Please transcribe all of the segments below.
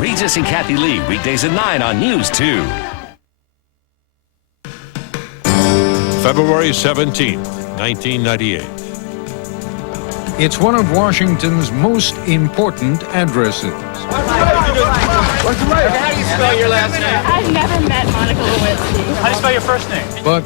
Regis and Kathy Lee, weekdays at 9 on News 2. February 17th, 1998. It's one of Washington's most important addresses. What's the matter? How do you spell your last name? I've never met Monica Lewinsky. How do you spell your first name? But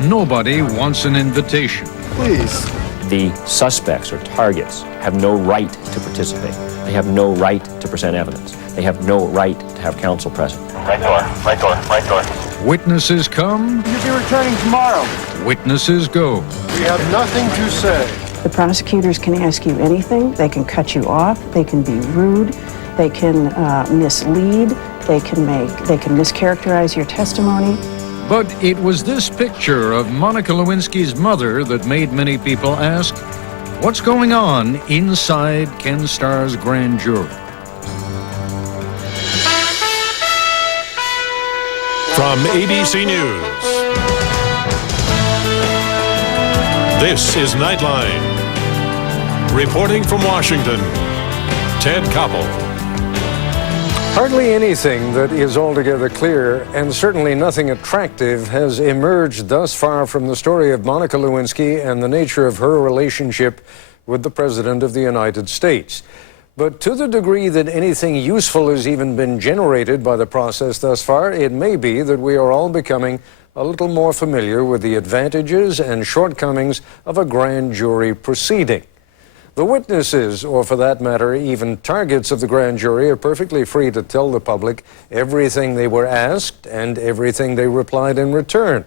nobody wants an invitation. Please. The suspects or targets have no right to participate. They have no right to present evidence. They have no right to have counsel present. Right door, right door, right door. Witnesses come. You'll be returning tomorrow. Witnesses go. We have nothing to say. The prosecutors can ask you anything. They can cut you off. They can be rude. They can mislead. They can mischaracterize your testimony. But it was this picture of Monica Lewinsky's mother that made many people ask, what's going on inside Ken Starr's grand jury? From ABC News, this is Nightline. Reporting from Washington, Ted Koppel. Hardly anything that is altogether clear, and certainly nothing attractive, has emerged thus far from the story of Monica Lewinsky and the nature of her relationship with the President of the United States. But to the degree that anything useful has even been generated by the process thus far, it may be that we are all becoming a little more familiar with the advantages and shortcomings of a grand jury proceeding. The witnesses, or for that matter, even targets of the grand jury, are perfectly free to tell the public everything they were asked and everything they replied in return.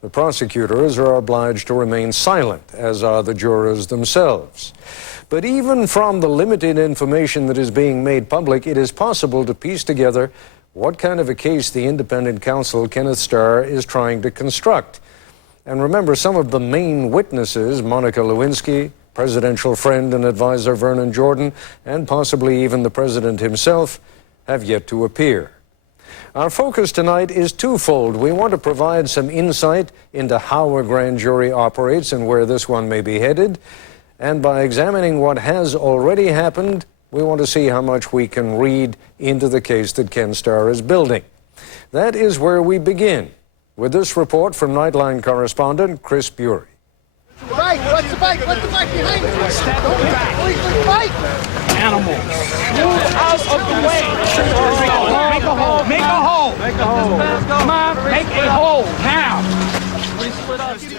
The prosecutors are obliged to remain silent, as are the jurors themselves. But even from the limited information that is being made public, it is possible to piece together what kind of a case the independent counsel, Kenneth Starr, is trying to construct. And remember, some of the main witnesses, Monica Lewinsky, presidential friend and advisor Vernon Jordan, and possibly even the president himself, have yet to appear. Our focus tonight is twofold. We want to provide some insight into how a grand jury operates and where this one may be headed. And by examining what has already happened, we want to see how much we can read into the case that Ken Starr is building. That is where we begin, with this report from Nightline correspondent Chris Bury. Bike! What's the bike? What's the bike behind us? Step back. Where's the bike? Animals. Move out of the way. Make a hole. Make a hole. Make a hole. Come on. Make a hole. Now.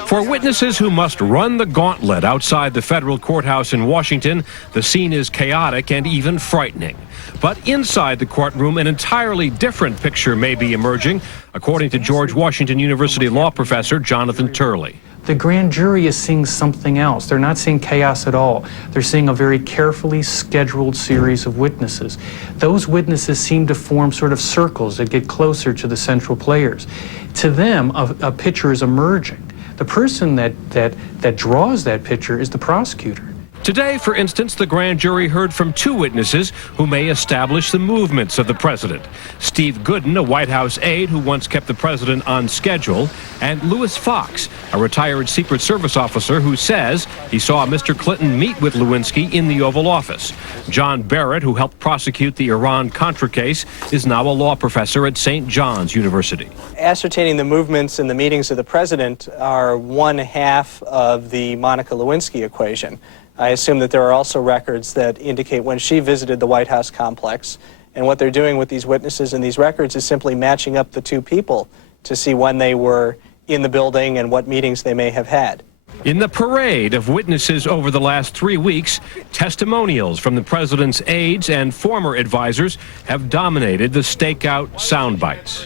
For witnesses who must run the gauntlet outside the federal courthouse in Washington, the scene is chaotic and even frightening. But inside the courtroom, an entirely different picture may be emerging, according to George Washington University law professor Jonathan Turley. The grand jury is seeing something else. They're not seeing chaos at all. They're seeing a very carefully scheduled series of witnesses. Those witnesses seem to form sort of circles that get closer to the central players. To them, a picture is emerging. The person that draws that picture is the prosecutor. Today, for instance, the grand jury heard from two witnesses who may establish the movements of the president. Steve Gooden, a White House aide who once kept the president on schedule, and Louis Fox, a retired Secret Service officer who says he saw Mr. Clinton meet with Lewinsky in the Oval Office. John Barrett, who helped prosecute the Iran-Contra case, is now a law professor at St. John's University. Ascertaining the movements and the meetings of the president are one half of the Monica Lewinsky equation. I assume that there are also records that indicate when she visited the White House complex, and what they're doing with these witnesses and these records is simply matching up the two people to see when they were in the building and what meetings they may have had. In the parade of witnesses over the last 3 weeks, testimonials from the president's aides and former advisors have dominated the stakeout sound bites.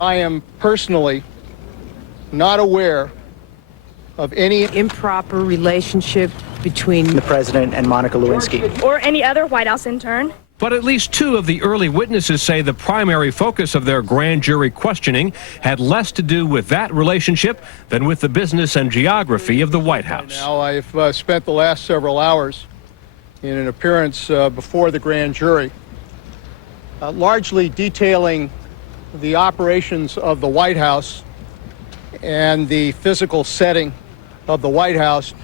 I am personally not aware of any Improper relationship between The president and Monica Lewinsky. or any other White House intern. But at least two of the early witnesses say the primary focus of their grand jury questioning had less to do with that relationship than with the business and geography of the White House. Now, I've spent the last several hours in an appearance before the grand jury, largely detailing the operations of the White House and the physical setting of the White House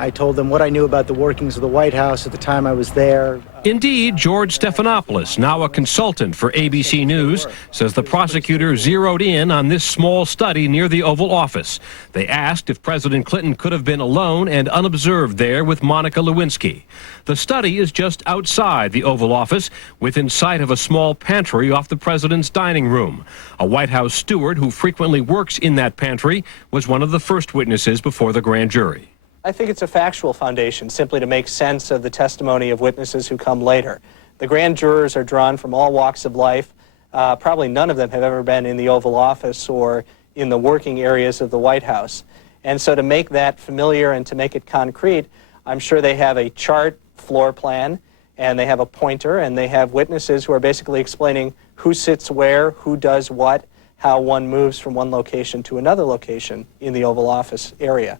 I told them what I knew about the workings of the White House at the time I was there. Indeed, George Stephanopoulos, now a consultant for ABC News, says the prosecutor zeroed in on this small study near the Oval Office. They asked if President Clinton could have been alone and unobserved there with Monica Lewinsky. The study is just outside the Oval Office, within sight of a small pantry off the president's dining room. A White House steward who frequently works in that pantry was one of the first witnesses before the grand jury. I think it's a factual foundation, simply to make sense of the testimony of witnesses who come later. The grand jurors are drawn from all walks of life. Probably none of them have ever been in the Oval Office or in the working areas of the White House. And so to make that familiar and to make it concrete, I'm sure they have a chart, floor plan, and they have a pointer, and they have witnesses who are basically explaining who sits where, who does what, how one moves from one location to another location in the Oval Office area.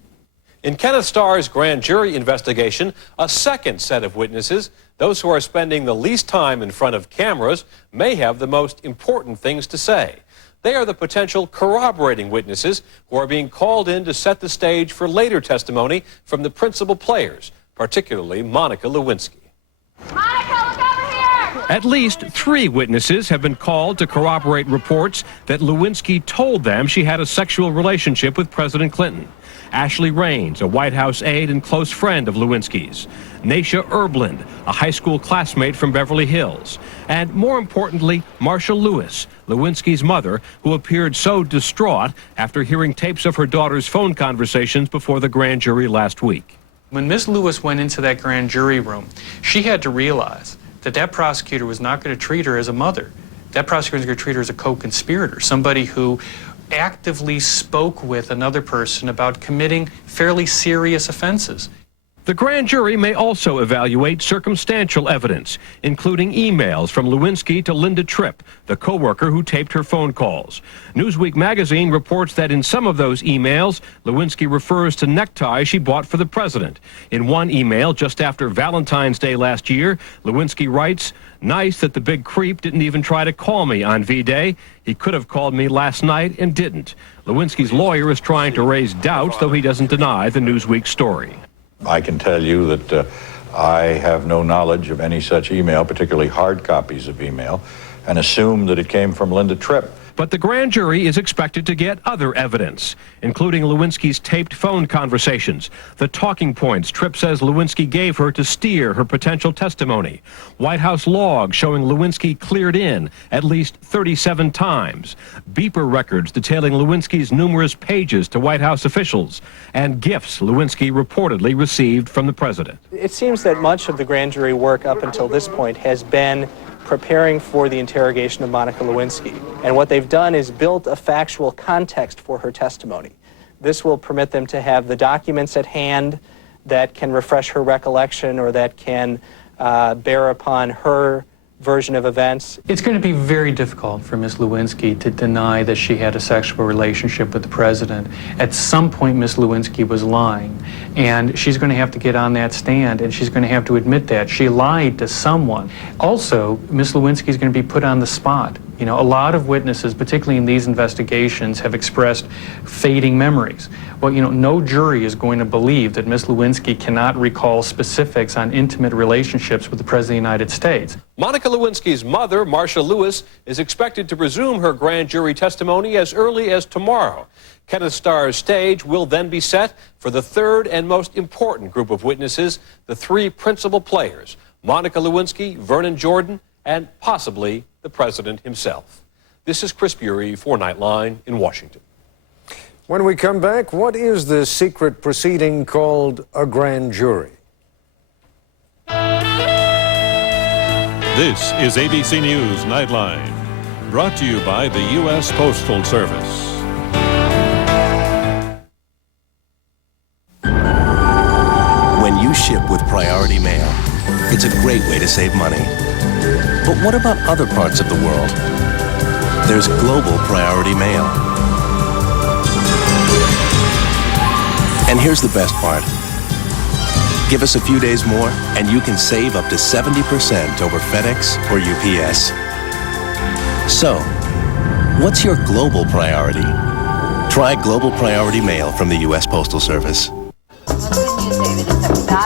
In Kenneth Starr's grand jury investigation, a second set of witnesses, those who are spending the least time in front of cameras, may have the most important things to say. They are the potential corroborating witnesses who are being called in to set the stage for later testimony from the principal players, particularly Monica Lewinsky. At least 3 witnesses have been called to corroborate reports that Lewinsky told them she had a sexual relationship with President Clinton. Ashley Raines, a White House aide and close friend of Lewinsky's. Naisha Erblund, a high school classmate from Beverly Hills. And more importantly, Marsha Lewis, Lewinsky's mother, who appeared so distraught after hearing tapes of her daughter's phone conversations before the grand jury last week. When Ms. Lewis went into that grand jury room, she had to realize that that prosecutor was not going to treat her as a mother. That prosecutor was going to treat her as a co-conspirator, somebody who actively spoke with another person about committing fairly serious offenses. The grand jury may also evaluate circumstantial evidence, including emails from Lewinsky to Linda Tripp, the co-worker who taped her phone calls. Newsweek magazine reports that in some of those emails, Lewinsky refers to neckties she bought for the president. In one email just after Valentine's Day last year, Lewinsky writes, "Nice that the big creep didn't even try to call me on V-Day. He could have called me last night and didn't." Lewinsky's lawyer is trying to raise doubts, though he doesn't deny the Newsweek story. I can tell you that I have no knowledge of any such email, particularly hard copies of email, and assume that it came from Linda Tripp. But the grand jury is expected to get other evidence, including Lewinsky's taped phone conversations, the talking points Tripp says Lewinsky gave her to steer her potential testimony, White House logs showing Lewinsky cleared in at least 37 times, beeper records detailing Lewinsky's numerous pages to White House officials, and gifts Lewinsky reportedly received from the president. It seems that much of the grand jury work up until this point has been preparing for the interrogation of Monica Lewinsky. And what they've done is built a factual context for her testimony. This will permit them to have the documents at hand that can refresh her recollection or that can bear upon her version of events. It's going to be very difficult for Ms. Lewinsky to deny that she had a sexual relationship with the president. At some point, Ms. Lewinsky was lying, and she's going to have to get on that stand, and she's going to have to admit that. She lied to someone. Also, Ms. Lewinsky is going to be put on the spot. You know, a lot of witnesses, particularly in these investigations, have expressed fading memories. Well, you know, no jury is going to believe that Ms. Lewinsky cannot recall specifics on intimate relationships with the President of the United States. Monica Lewinsky's mother, Marsha Lewis, is expected to resume her grand jury testimony as early as tomorrow. Kenneth Starr's stage will then be set for the third and most important group of witnesses, the 3 principal players, Monica Lewinsky, Vernon Jordan, and possibly the president himself. This is Chris Bury for Nightline in Washington. When we come back, what is the secret proceeding called a grand jury? This is ABC News Nightline, brought to you by the U.S. Postal Service. When you ship with Priority Mail, it's a great way to save money. But what about other parts of the world? There's Global Priority Mail. And here's the best part. Give us a few days more, and you can save up to 70% over FedEx or UPS. So, what's your global priority? Try Global Priority Mail from the U.S. Postal Service. Good news, David.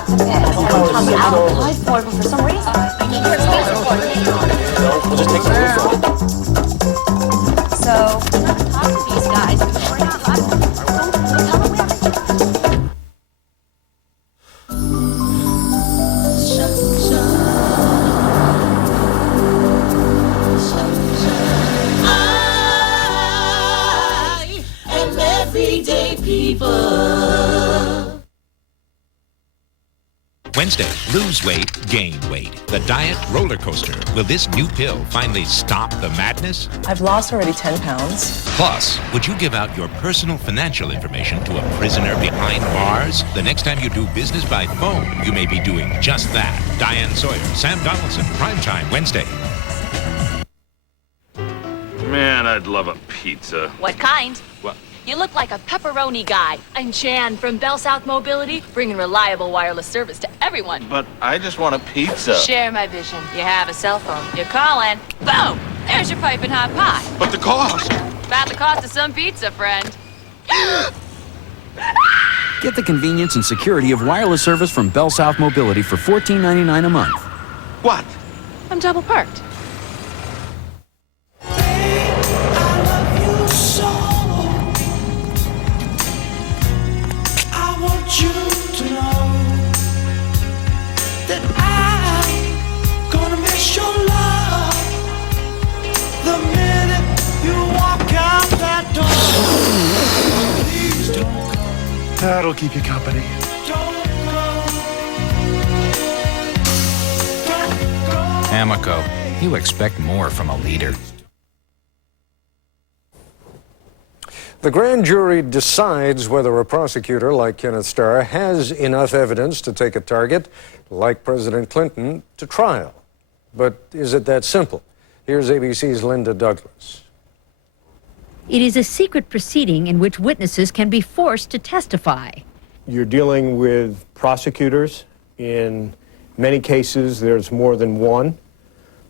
applied for it, but for some reason, I need your expense report. We'll just take the roof from it. So, talk to these guys. We're not allowed to. Tell them we have to. Everyday people. Wednesday, lose weight, gain weight. The diet roller coaster. Will this new pill finally stop the madness? I've lost already 10 pounds. Plus, would you give out your personal financial information to a prisoner behind bars? The next time you do business by phone, you may be doing just that. Diane Sawyer, Sam Donaldson, Primetime, Wednesday. Man, I'd love a pizza. What kind? What? You look like a pepperoni guy. I'm Jan from Bell South Mobility, bringing reliable wireless service to everyone. But I just want a pizza. Share my vision. You have a cell phone. You're calling. Boom! There's your piping hot pie. But the cost. About the cost of some pizza, friend. Get the convenience and security of wireless service from Bell South Mobility for $14.99 a month. What? I'm double parked. You to know that I'm gonna miss your love the minute you walk out that door. Please don't go. That'll keep you company. Amico, you expect more from a leader. The grand jury decides whether a prosecutor like Kenneth Starr has enough evidence to take a target like President Clinton to trial. But is it that simple? Here's ABC's Linda Douglas. It is a secret proceeding in which witnesses can be forced to testify. You're dealing with prosecutors. In many cases, there's more than one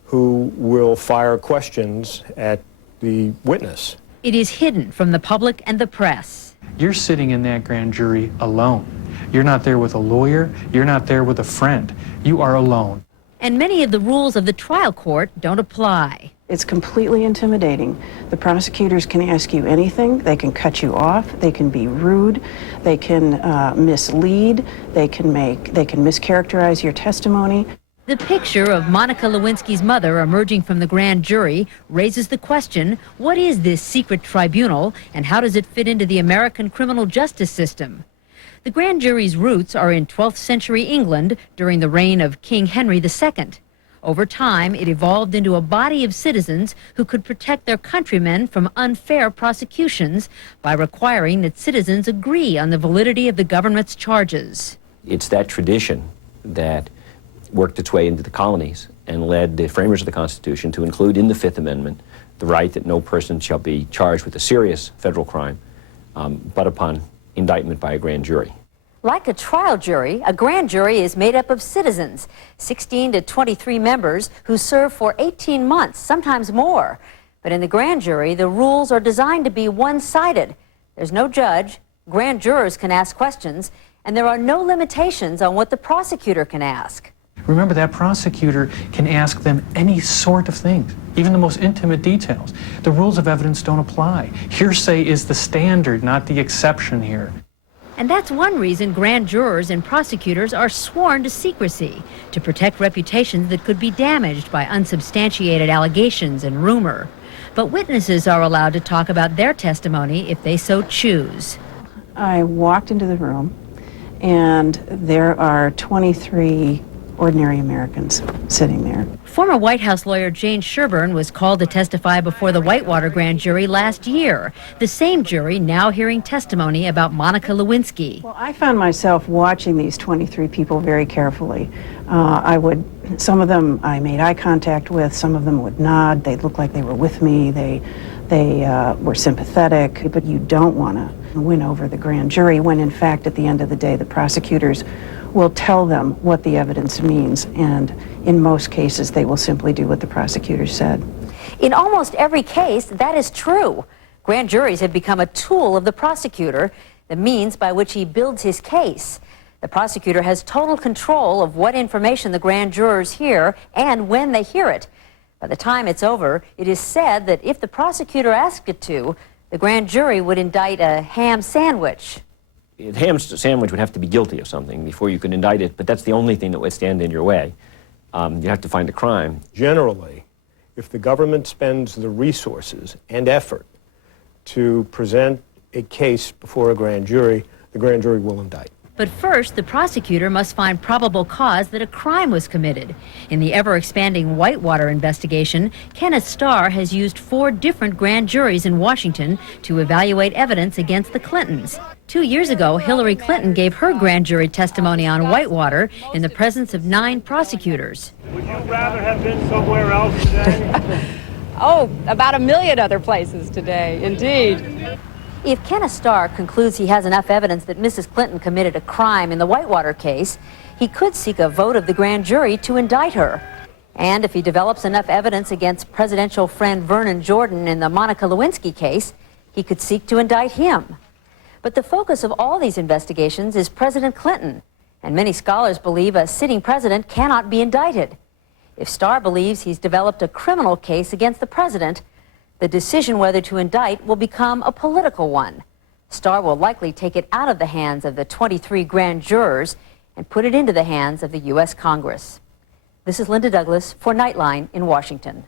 who will fire questions at the witness. It is hidden from the public and the press. You're sitting in that grand jury alone. You're not there with a lawyer. You're not there with a friend. You are alone. And many of the rules of the trial court don't apply. It's completely intimidating. The prosecutors can ask you anything. They can cut you off. They can be rude. They can mislead. They can mischaracterize your testimony. The picture of Monica Lewinsky's mother emerging from the grand jury raises the question, what is this secret tribunal and how does it fit into the American criminal justice system? The grand jury's roots are in 12th century England during the reign of King Henry II. Over time, it evolved into a body of citizens who could protect their countrymen from unfair prosecutions by requiring that citizens agree on the validity of the government's charges. It's that tradition that worked its way into the colonies and led the framers of the Constitution to include in the Fifth Amendment the right that no person shall be charged with a serious federal crime but upon indictment by a grand jury. Like a trial jury, a grand jury is made up of citizens, 16 to 23 members who serve for 18 months, sometimes more. But in the grand jury, the rules are designed to be one-sided. There's no judge, grand jurors can ask questions, and there are no limitations on what the prosecutor can ask. Remember, that prosecutor can ask them any sort of things, even the most intimate details. The rules of evidence don't apply. Hearsay is the standard, not the exception here. And that's one reason grand jurors and prosecutors are sworn to secrecy, to protect reputations that could be damaged by unsubstantiated allegations and rumor. But witnesses are allowed to talk about their testimony if they so choose. I walked into the room, and there are 23 ordinary Americans sitting there. Former White House lawyer Jane Sherburne was called to testify before the Whitewater grand jury last year. The same jury now hearing testimony about Monica Lewinsky. Well, I found myself watching these 23 people very carefully. Some of them I made eye contact with, some of them would nod. They looked like they were with me. They were sympathetic, but you don't want to win over the grand jury when, in fact, at the end of the day, the prosecutors will tell them what the evidence means, and in most cases, they will simply do what the prosecutor said. In almost every case, that is true. Grand juries have become a tool of the prosecutor, the means by which he builds his case. The prosecutor has total control of what information the grand jurors hear and when they hear it. By the time it's over, it is said that if the prosecutor asked it to, the grand jury would indict a ham sandwich. The ham sandwich would have to be guilty of something before you could indict it, but that's the only thing that would stand in your way. You have to find a crime. Generally, if the government spends the resources and effort to present a case before a grand jury, the grand jury will indict. But first, the prosecutor must find probable cause that a crime was committed. In the ever-expanding Whitewater investigation, Kenneth Starr has used 4 different grand juries in Washington to evaluate evidence against the Clintons. 2 years ago, Hillary Clinton gave her grand jury testimony on Whitewater in the presence of 9 prosecutors. Would you rather have been somewhere else today? Oh, about 1 million other places today, indeed. If Kenneth Starr concludes he has enough evidence that Mrs. Clinton committed a crime in the Whitewater case, he could seek a vote of the grand jury to indict her. And if he develops enough evidence against presidential friend Vernon Jordan in the Monica Lewinsky case, he could seek to indict him. But the focus of all these investigations is President Clinton, and many scholars believe a sitting president cannot be indicted. If Starr believes he's developed a criminal case against the president, the decision whether to indict will become a political one. Starr will likely take it out of the hands of the 23 grand jurors and put it into the hands of the U.S. Congress. This is Linda Douglas for Nightline in Washington.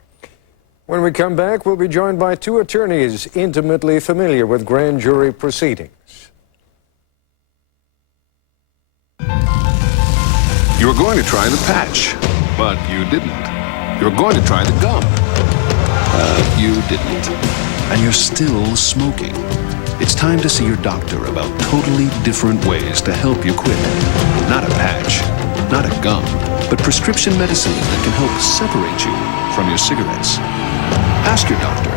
When we come back, we'll be joined by 2 attorneys intimately familiar with grand jury proceedings. You were going to try the patch, but you didn't. You were going to try the gum. You didn't. And you're still smoking. It's time to see your doctor about totally different ways to help you quit. Not a patch, not a gum, but prescription medicine that can help separate you from your cigarettes. Ask your doctor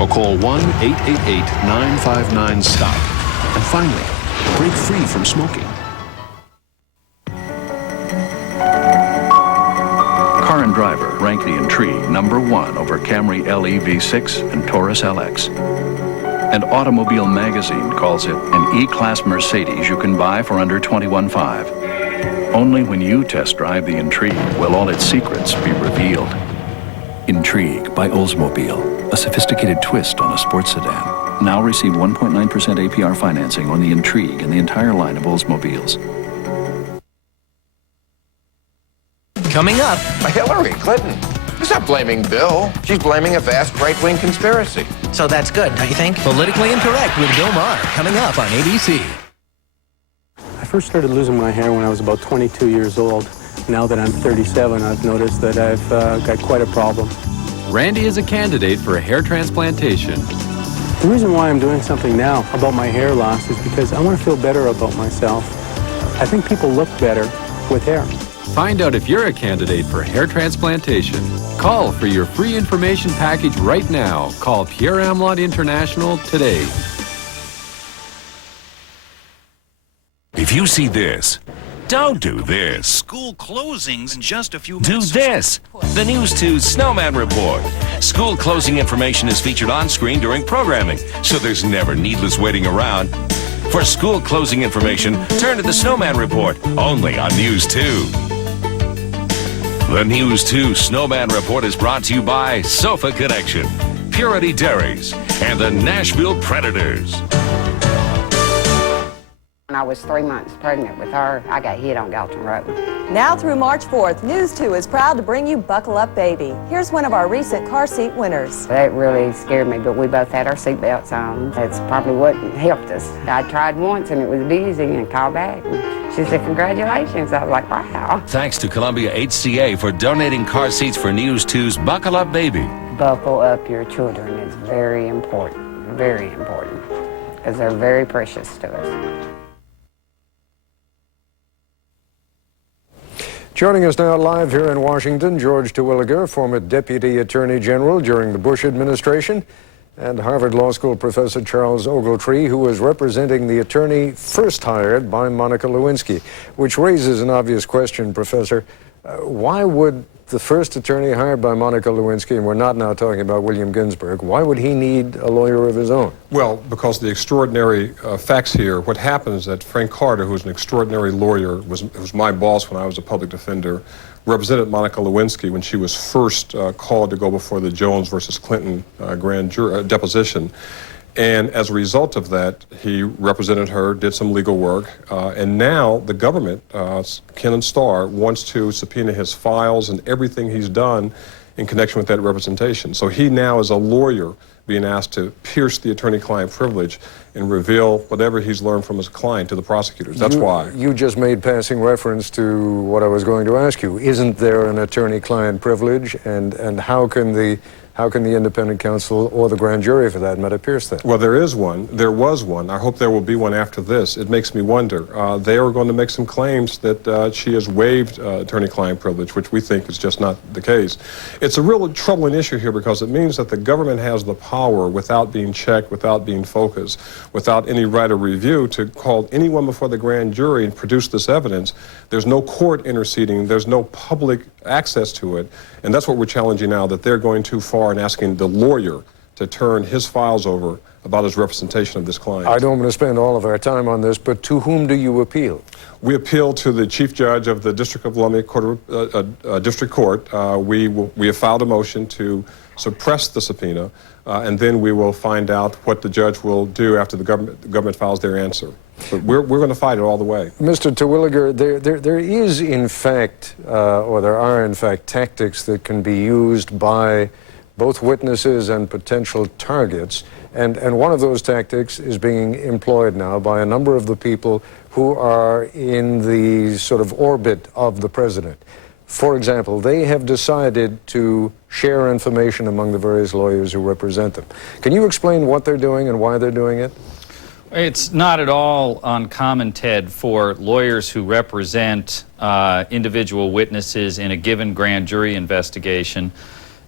or call 1-888-959-STOP and finally break free from smoking. Car and Driver ranked the Intrigue #1 over Camry LE V6 and Taurus LX. And Automobile Magazine calls it an E-Class Mercedes you can buy for under $21,500. Only when you test drive the Intrigue will all its secrets be revealed. Intrigue by Oldsmobile, a sophisticated twist on a sports sedan. Now receive 1.9% APR financing on the Intrigue and the entire line of Oldsmobiles. Coming up, Hillary Clinton. She's not blaming Bill. She's blaming a vast right-wing conspiracy. So that's good, don't you think? Politically Incorrect with Bill Maher, coming up on ABC. I first started losing my hair when I was about 22 years old. Now that I'm 37, I've noticed that I've got quite a problem. Randy is a candidate for a hair transplantation. The reason why I'm doing something now about my hair loss is because I want to feel better about myself. I think people look better with hair. Find out if you're a candidate for hair transplantation. Call for your free information package right now. Call Pierre Amlot International today. If you see this, don't do this. School closings in just a few Do minutes. this. The News 2 Snowman Report. School closing information is featured on screen during programming, so there's never needless waiting around. For school closing information, turn to the Snowman Report, only on News 2. The News 2 Snowman Report is brought to you by Sofa Connection, Purity Dairies, and the Nashville Predators. When I was 3 months pregnant with her, I got hit on Galton Road. Now through March 4th, News 2 is proud to bring you Buckle Up Baby. Here's one of our recent car seat winners. That really scared me, but we both had our seatbelts on. That's probably what helped us. I tried once and it was busy and called back. And she said, congratulations. I was like, wow. Thanks to Columbia HCA for donating car seats for News 2's Buckle Up Baby. Buckle up your children. It's very important, because they're very precious to us. Joining us now live here in Washington, George Terwilliger, former Deputy Attorney General during the Bush administration, and Harvard Law School professor Charles Ogletree, who was representing the attorney first hired by Monica Lewinsky, which raises an obvious question, Professor. Why would the first attorney hired by Monica Lewinsky, and we're not now talking about William Ginsburg. Why would he need a lawyer of his own? Well, because the extraordinary facts here, what happens is that Frank Carter, who's an extraordinary lawyer, was my boss when I was a public defender, represented Monica Lewinsky when she was first called to go before the Jones versus Clinton grand jury deposition. And as a result of that, he represented her, did some legal work, and now the government, Ken Starr, wants to subpoena his files and everything he's done in connection with that representation. So he now is a lawyer being asked to pierce the attorney-client privilege and reveal whatever he's learned from his client to the prosecutors. That's why. You just made passing reference to what I was going to ask you. Isn't there an attorney-client privilege, and how can the independent counsel or the grand jury, for that matter, pierce that? Well, there is one. There was one. I hope there will be one after this. It makes me wonder. They are going to make some claims that she has waived attorney-client privilege, which we think is just not the case. It's a real troubling issue here because it means that the government has the power, without being checked, without being focused, without any right of review, to call anyone before the grand jury and produce this evidence. There's no court interceding. There's no public access to it. And that's what we're challenging now, that they're going too far and asking the lawyer to turn his files over about his representation of this client. I don't want to spend all of our time on this, but to whom do you appeal? We appeal to the Chief Judge of the District of Columbia District Court. We have filed a motion to suppress the subpoena, and then we will find out what the judge will do after the government files their answer. But we're going to fight it all the way. Mr. Terwilliger, there is in fact, or there are in fact, tactics that can be used by both witnesses and potential targets, and one of those tactics is being employed now by a number of the people who are in the sort of orbit of the president. For example, they have decided to share information among the various lawyers who represent them. Can you explain what they're doing and why they're doing it? It's not at all uncommon, Ted, for lawyers who represent individual witnesses in a given grand jury investigation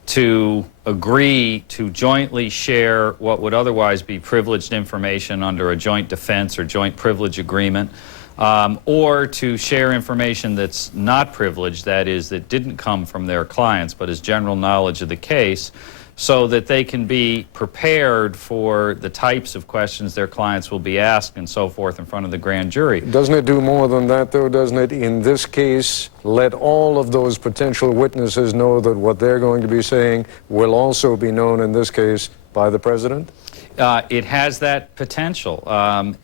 to agree to jointly share what would otherwise be privileged information under a joint defense or joint privilege agreement, or to share information that's not privileged, that is, that didn't come from their clients but is general knowledge of the case, so that they can be prepared for the types of questions their clients will be asked and so forth in front of the grand jury. Doesn't it do more than that, though, doesn't it? In this case, let all of those potential witnesses know that what they're going to be saying will also be known, in this case, by the president? It has that potential,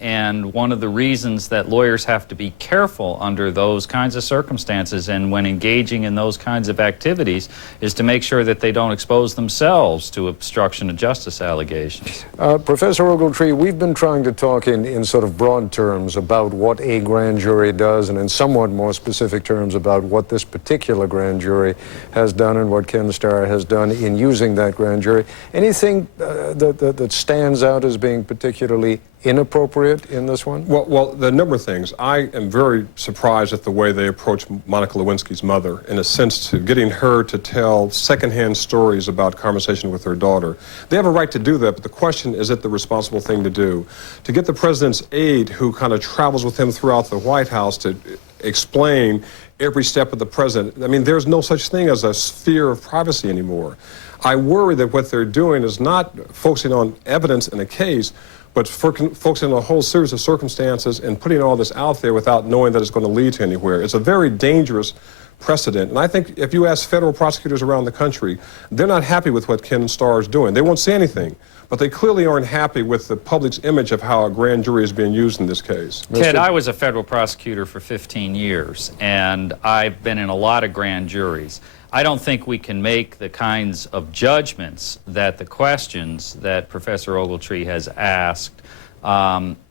and one of the reasons that lawyers have to be careful under those kinds of circumstances and when engaging in those kinds of activities is to make sure that they don't expose themselves to obstruction of justice allegations. Professor Ogletree, we've been trying to talk in sort of broad terms about what a grand jury does, and in somewhat more specific terms about what this particular grand jury has done and what Ken Starr has done in using that grand jury. Anything that stands out as being particularly inappropriate in this one? Well, there are a number of things. I am very surprised at the way they approach Monica Lewinsky's mother, in a sense to getting her to tell secondhand stories about conversation with her daughter. They have a right to do that, but the question, is it the responsible thing to do? To get the president's aide, who kind of travels with him throughout the White House, to explain every step of the president. I mean, there's no such thing as a sphere of privacy anymore. I worry that what they're doing is not focusing on evidence in a case, but focusing on a whole series of circumstances and putting all this out there without knowing that it's going to lead to anywhere. It's a very dangerous precedent. And I think if you ask federal prosecutors around the country, they're not happy with what Ken Starr is doing. They won't say anything, but they clearly aren't happy with the public's image of how a grand jury is being used in this case. Ted, I was a federal prosecutor for 15 years, and I've been in a lot of grand juries. I don't think we can make the kinds of judgments that the questions that Professor Ogletree has asked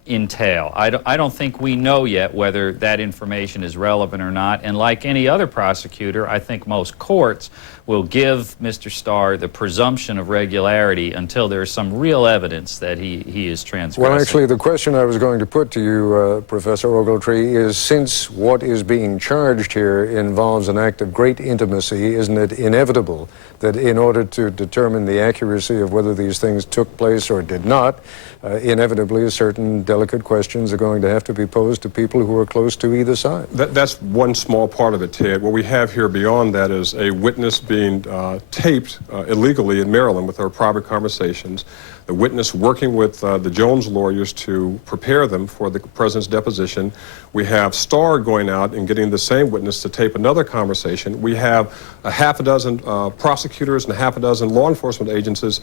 entail. I don't think we know yet whether that information is relevant or not, and like any other prosecutor, I think most courts will give Mr. Starr the presumption of regularity until there's some real evidence that he is transgressing. Well, actually, the question I was going to put to you, Professor Ogletree, is since what is being charged here involves an act of great intimacy, isn't it inevitable that in order to determine the accuracy of whether these things took place or did not, inevitably a certain delicate delicate questions are going to have to be posed to people who are close to either side. That's one small part of it, Ted. What we have here beyond that is a witness being taped illegally in Maryland with her private conversations, the witness working with the Jones lawyers to prepare them for the president's deposition. We have Starr going out and getting the same witness to tape another conversation. We have a half a dozen prosecutors and a half a dozen law enforcement agencies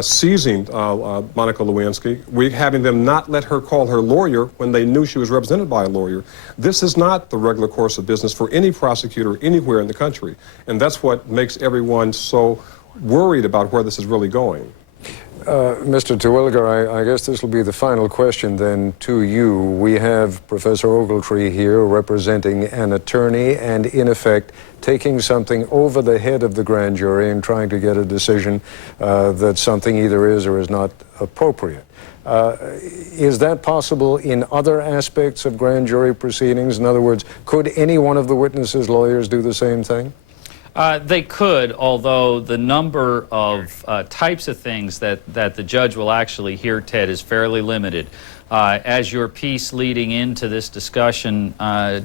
seizing Monica Lewinsky. We having them not let her call her lawyer when they knew she was represented by a lawyer. This is not the regular course of business for any prosecutor anywhere in the country. And that's what makes everyone so worried about where this is really going. Mr. Terwilliger, I guess this will be the final question then to you. We have Professor Ogletree here representing an attorney and, in effect, taking something over the head of the grand jury and trying to get a decision that something either is or is not appropriate. Is that possible in other aspects of grand jury proceedings? In other words, could any one of the witnesses' lawyers do the same thing? They could, although the number of types of things that the judge will actually hear, Ted, is fairly limited. As your piece leading into this discussion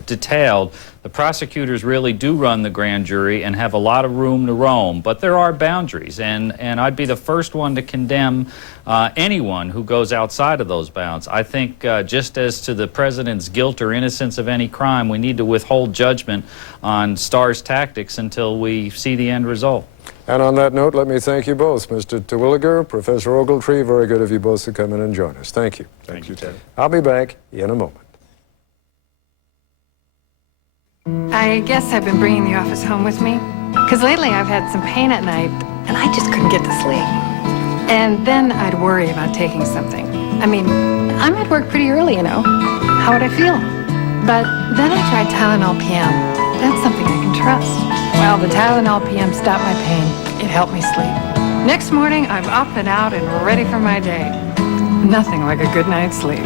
detailed, the prosecutors really do run the grand jury and have a lot of room to roam, but there are boundaries, and I'd be the first one to condemn anyone who goes outside of those bounds. I think just as to the president's guilt or innocence of any crime, we need to withhold judgment on Starr's tactics until we see the end result. And on that note, let me thank you both. Mr. Terwilliger, Professor Ogletree, very good of you both to come in and join us. Thank you. Thank you, Ted. I'll be back in a moment. I guess I've been bringing the office home with me, because lately I've had some pain at night, and I just couldn't get to sleep. And then I'd worry about taking something. I mean, I'm at work pretty early, you know. How would I feel? But then I tried Tylenol PM. That's something I can trust. Well, the Tylenol PM stopped my pain. It helped me sleep. Next morning, I'm up and out and ready for my day. Nothing like a good night's sleep.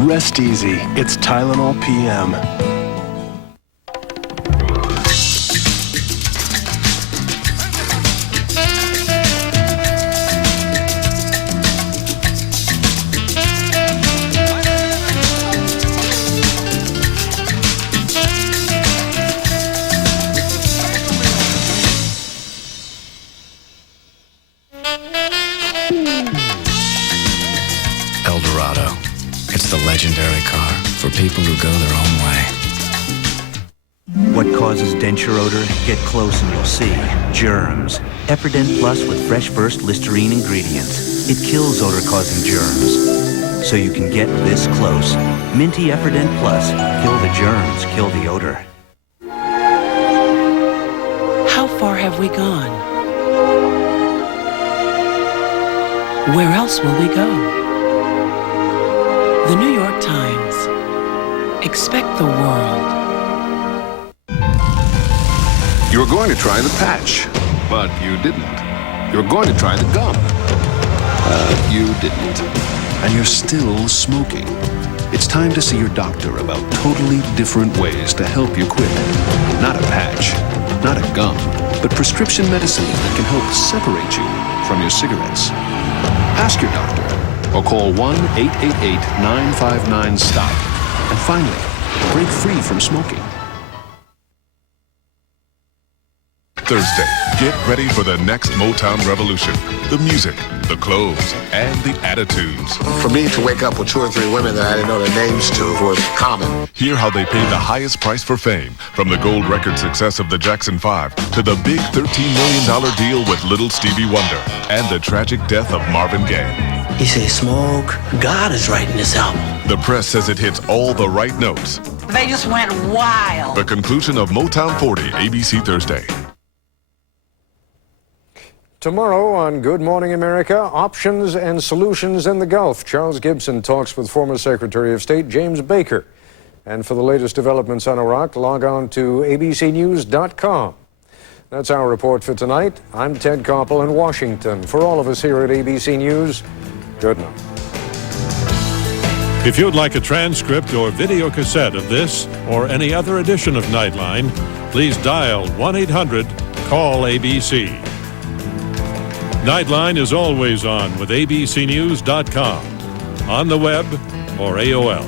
Rest easy. It's Tylenol PM. Legendary car for people who go their own way. What causes denture odor? Get close and you'll see. Germs. Efferdent Plus with Fresh Burst Listerine ingredients. It kills odor-causing germs. So you can get this close. Minty Efferdent Plus. Kill the germs, kill the odor. How far have we gone? Where else will we go? The New York Times. Expect the world. You were going to try the patch, but you didn't. You're going to try the gum. You didn't. And you're still smoking. It's time to see your doctor about totally different ways to help you quit. Not a patch, not a gum, but prescription medicine that can help separate you from your cigarettes. Ask your doctor. Or call 1-888-959-STOP. And finally, break free from smoking. Thursday, get ready for the next Motown revolution. The music, the clothes, and the attitudes. For me to wake up with 2 or 3 women that I didn't know their names to was common. Hear how they paid the highest price for fame, from the gold record success of the Jackson 5 to the big $13 million deal with Little Stevie Wonder and the tragic death of Marvin Gaye. He said, Smoke, God is writing this album. The press says it hits all the right notes. They just went wild. The conclusion of Motown 40, ABC Thursday. Tomorrow on Good Morning America, options and solutions in the Gulf. Charles Gibson talks with former Secretary of State James Baker. And for the latest developments on Iraq, log on to abcnews.com. That's our report for tonight. I'm Ted Koppel in Washington. For all of us here at ABC News, good night. If you'd like a transcript or video cassette of this or any other edition of Nightline, please dial 1-800-CALL-ABC. Nightline is always on with abcnews.com. on the web, or AOL.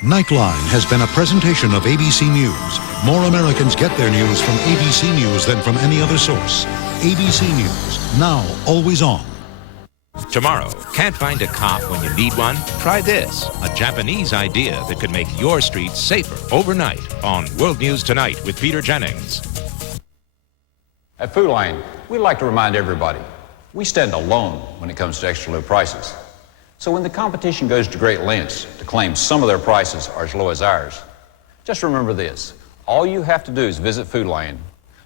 Nightline has been a presentation of ABC News. More Americans get their news from ABC News than from any other source. ABC News, now always on. Tomorrow, can't find a cop when you need one? Try this, a Japanese idea that could make your streets safer overnight on World News Tonight with Peter Jennings. At Food Lion, we'd like to remind everybody, we stand alone when it comes to extra low prices. So when the competition goes to great lengths to claim some of their prices are as low as ours, just remember this. All you have to do is visit Food Lion,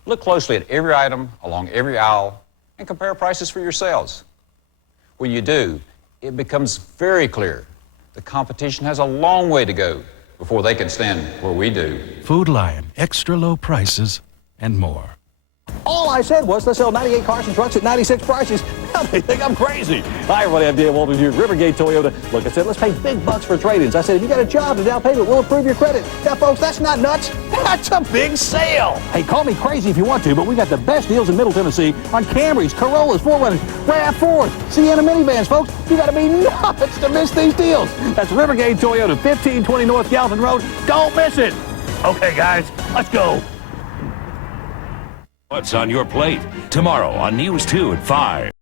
look closely at every item along every aisle, and compare prices for yourselves. When you do, it becomes very clear the competition has a long way to go before they can stand where we do. Food Lion, extra low prices and more. All I said was let's sell 98 cars and trucks at 96 prices. Now they think I'm crazy. Hi, everybody. I'm Dan Walters here at Rivergate Toyota. Look, I said let's pay big bucks for trade-ins. I said if you got a job, the down payment will improve your credit. Now, folks, that's not nuts. That's a big sale. Hey, call me crazy if you want to, but we got the best deals in Middle Tennessee on Camrys, Corollas, 4Runners, RAV4s, Sienna minivans, folks. You got to be nuts to miss these deals. That's Rivergate Toyota, 1520 North Galvin Road. Don't miss it. Okay, guys, let's go. What's on your plate? Tomorrow on News 2 at 5.